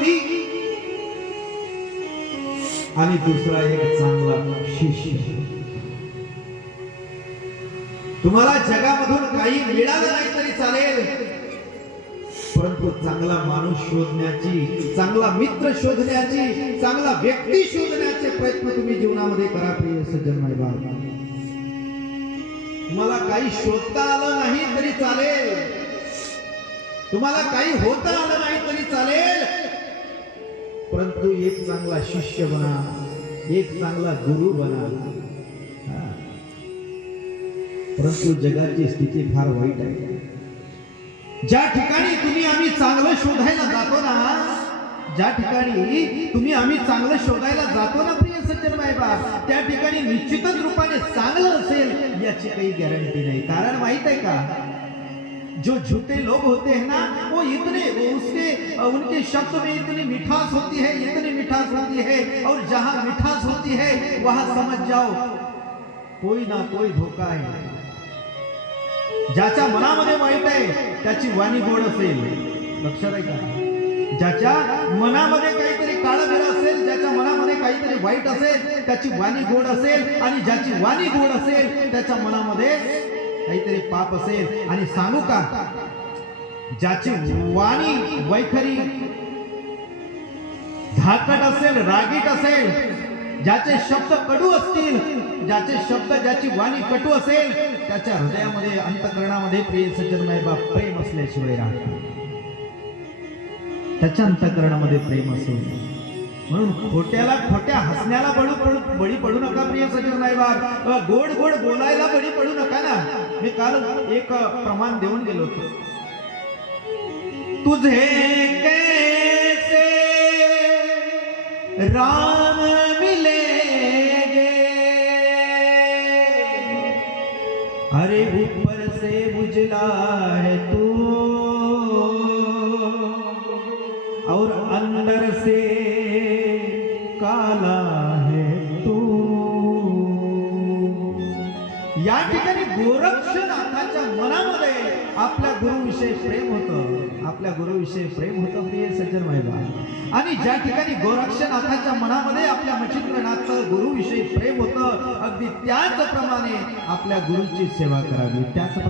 व्यक्ती आणि दुसरा एक चांगला शिष्य। तुम्हाला जगामधून काही मिळालं नाही तरी चालेल, परंतु चांगला माणूस शोधण्याची, चांगला मित्र शोधण्याची, चांगला व्यक्ती शोधण्याचे प्रयत्न तुम्ही जीवनामध्ये करा प्रिय सज्जन माय बाप। तुम्हाला काही शोधता आलं नाही तरी चालेल, तुम्हाला काही होता आलं नाही तरी चालेल, परंतु एक चांगला शिष्य बना, एक चांगला गुरु बना। परंतु जगाची स्थिती फार वाईट आहे। ज्या ठिकाणी तुम्ही आम्ही चांगलं शोधायला जातो ना, ज्या ठिकाणी तुम्ही आम्ही चांगलं शोधायला जातो ना प्रिय सज्जन माय बाप, त्या ठिकाणी निश्चितच रूपाने चांगलं असेल याची काही गॅरंटी नहीं। कारण माहित है का, जो झूठे लोग होते हैं ना, वो इतने उनके शब्द में इतनी मिठास होती है, इतनी मिठास होती है, और जहां मिठास होती है वहां समझ जाओ कोई ना कोई धोखा है। ज्याच्या मनामध्ये वाईट आहे त्याची वाणी गोड असेल, लक्षात आहे का? ज्याच्या मनामध्ये काहीतरी काळबेर असेल, ज्याच्या मनामध्ये काहीतरी वाईट असेल त्याची वाणी गोड असेल, आणि ज्याची वाणी गोड असेल त्याच्या मनामध्ये काहीतरी पाप असेल। आणि सांगू का, ज्याची वाणी वैखरी धाकट असेल, रागीट असेल, ज्याचे शब्द कडू असतील, ज्याची वाणी कटू असेल, त्याच्या हृदयामध्ये, अंतःकरणामध्ये प्रिय सज्जन माय बाप प्रेम असल्याशिवाय राहत नाही। त्याच्या अंतःकरणामध्ये प्रेम असेल, म्हणून खोट्या हसण्याला बळी पडू नका प्रिय सज्जन माय बाप। गोड गोड बोलायला बळी पडू नका ना। मी काल एक प्रमाण देऊन गेलो होतो, तुझे कैसे राम मिलेंगे, अरे ऊपर से उजला है तू और अंदर से काला है तू। या ठिकाणी गोरक्षनाथाच्या मनामध्ये आपल्या गुरुविषयी प्रेम होतं, आपल्या गुरुविषयी प्रेम होतं प्रिय सज्जन माय बाप। आणि ज्या ठिकाणी गोरक्षनाथाच्या मनामध्ये आपल्या मच्छिंद्रनाथ गुरुविषयी प्रेम होतं, अगदी त्याचप्रमाणे आपल्या गुरुची सेवा करावी, त्याचप्रमाणे